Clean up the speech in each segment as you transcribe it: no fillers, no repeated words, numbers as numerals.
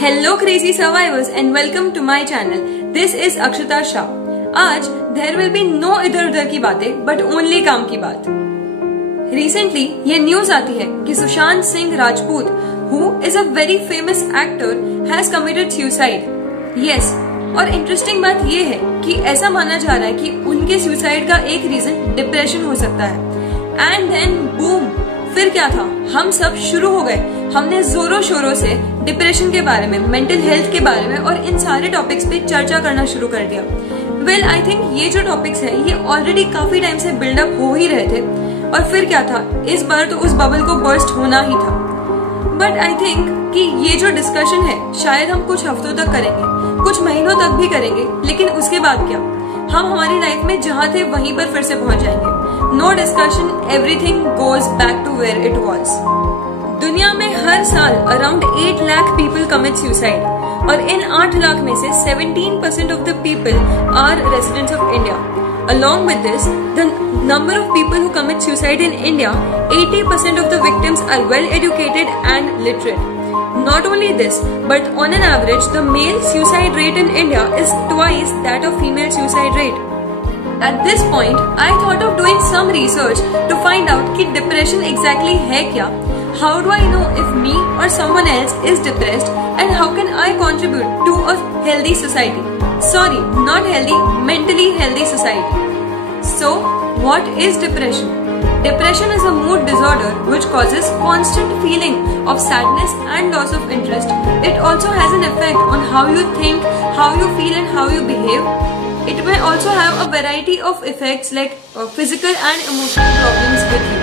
Hello crazy survivors and welcome to my channel. This is Akshita Shah. आज there will be no इधर उधर की बातें but only काम की बात. Recently ये न्यूज आती है कि Sushant Singh Rajput, who is a very famous actor, has committed suicide. Yes, और इंटरेस्टिंग बात ये है कि ऐसा माना जा रहा है कि उनके सुसाइड का एक रीजन डिप्रेशन हो सकता है. एंड देन बूम, फिर क्या था, हम सब शुरू हो गए. हमने जोरों शोरों से डिप्रेशन के बारे में, मेंटल हेल्थ के बारे में और इन सारे टॉपिक्स पे चर्चा करना शुरू कर दिया. वेल, आई थिंक ये जो टॉपिक्स है ये ऑलरेडी काफी टाइम से बिल्डअप हो ही रहे थे. और फिर क्या था, इस बार तो उस बबल को बर्स्ट होना ही था. बट आई थिंक कि ये जो डिस्कशन है शायद हम कुछ हफ्तों तक करेंगे, कुछ महीनों तक भी करेंगे, लेकिन उसके बाद क्या, हम हमारी लाइफ में जहां थे वहीं पर फिर से पहुंच जाएंगे. No discussion, everything goes back to where it was. दुनिया में हर साल around 8 lakh people commit suicide और इन 8 लाख में से 17% of the people are residents of India. Along with this, the number of people who commit suicide in India, 80% of the victims are well educated and literate. Not only this, but on an average, the male suicide rate in India is twice that of female suicide rate. At this point, I thought of doing some research to find out कि depression exactly है क्या, how do I know if me or someone else is depressed, and how can I contribute to a healthy society. Sorry, not healthy, mentally healthy society. So, what is depression? Depression is a mood disorder which causes constant feeling of sadness and loss of interest. It also has an effect on how you think, how you feel and how you behave. It may also have a variety of effects like physical and emotional problems with you.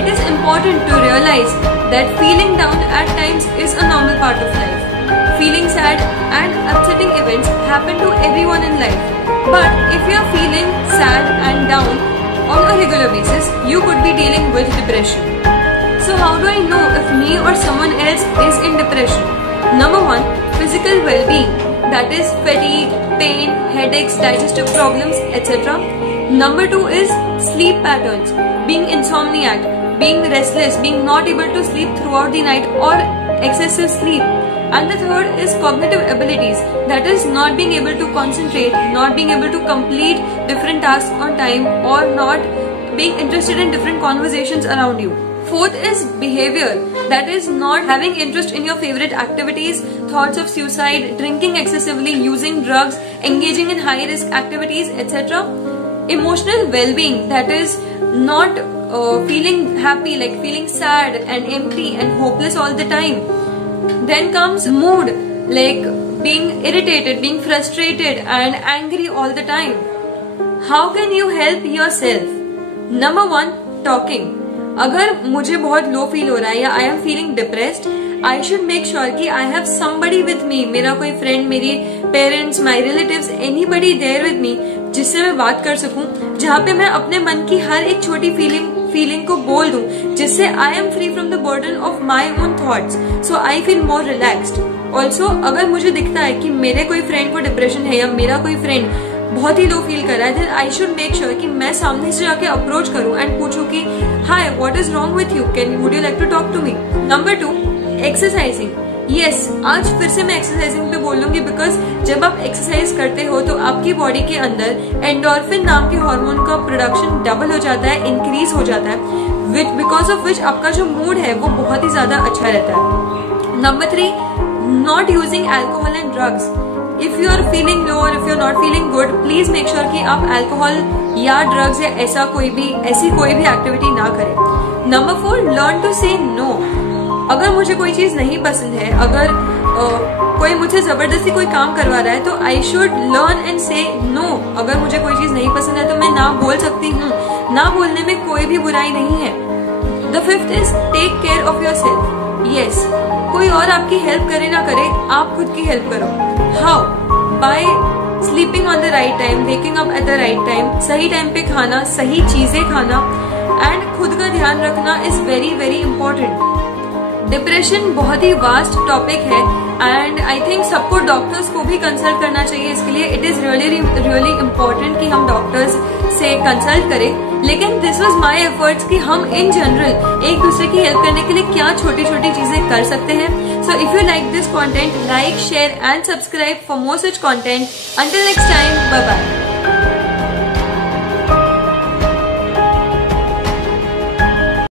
It is important to realize that feeling down at times is a normal part of life. Feeling sad and upsetting events happen to everyone in life. But if you are feeling sad and down on a regular basis, you could be dealing with depression. So how do I know if me or someone else is in depression? Number 1, physical well-being. That is fatigue, pain, headaches, digestive problems, etc. Number 2 is sleep patterns. Being insomniac, being restless, being not able to sleep throughout the night or excessive sleep. And the third is cognitive abilities. That is not being able to concentrate, not being able to complete different tasks on time, or not being interested in different conversations around you. Fourth is behavior. That is not having interest in your favorite activities, thoughts of suicide, drinking excessively, using drugs, engaging in high risk activities, etc. Emotional well-being. That is not feeling happy, like feeling sad and empty and hopeless all the time. Then comes mood, like being irritated, being frustrated and angry all the time. How can you help yourself? Number 1, talking. अगर मुझे बहुत low feel हो रहा है या I am feeling depressed, I should make sure कि I have somebody with me, मेरा कोई फ्रेंड, मेरी parents, my relatives, anybody there with me, जिससे मैं बात कर सकूं, जहाँ पे मैं अपने मन की हर एक छोटी फीलिंग को बोल दूं, जिससे I am free from the burden of my own thoughts, so I feel more relaxed. Also अगर मुझे दिखता है कि मेरे कोई फ्रेंड को डिप्रेशन है या मेरा कोई फ्रेंड बहुत ही लो फील कर रहा है, then I should make sure कि मैं सामने से जाके अप्रोच करूं एंड पूछूं कि hi, what is wrong with you, would you like to talk to me. Number 2, exercising. Yes, आज फिर से मैं एक्सरसाइजिंग पे बोलूंगी, बिकॉज जब आप एक्सरसाइज करते हो तो आपकी बॉडी के अंदर एंडोर्फिन नाम के हार्मोन का प्रोडक्शन डबल हो जाता है, इंक्रीज हो जाता है, बिकॉज ऑफ विच आपका जो मूड है वो बहुत ही ज्यादा अच्छा रहता है. Number 3, not using alcohol and drugs. If you are feeling low और if you are not feeling good, please make sure कि आप अल्कोहल या ड्रग्स या ऐसी कोई भी एक्टिविटी ना करें. नंबर 4, लर्न टू से नो. अगर मुझे कोई चीज नहीं पसंद है, अगर कोई मुझे जबरदस्ती कोई काम करवा रहा है, तो आई शुड लर्न एंड से नो. अगर मुझे कोई चीज नहीं पसंद है तो मैं ना बोल सकती हूँ. ना बोलने में कोई भी बुराई नहीं है. The 5th is take care of yourself. Yes, कोई और आपकी हेल्प करे ना करे, आप खुद की हेल्प करो. How? By sleeping on the right time, waking up at the right time, सही टाइम पे खाना, सही चीजें खाना एंड खुद का ध्यान रखना is very very important. Depression बहुत ही वास्ट टॉपिक है एंड आई थिंक सबको डॉक्टर्स को भी कंसल्ट करना चाहिए इसके लिए. इट इज रियली इम्पोर्टेंट कि हम डॉक्टर्स से कंसल्ट करें लेकिन दिस वाज माय एफर्ट्स कि हम इन जनरल एक दूसरे की हेल्प करने के लिए क्या छोटी छोटी चीजें कर सकते हैं. So if you like this content, like, share and subscribe for more such content. Until next time, bye bye.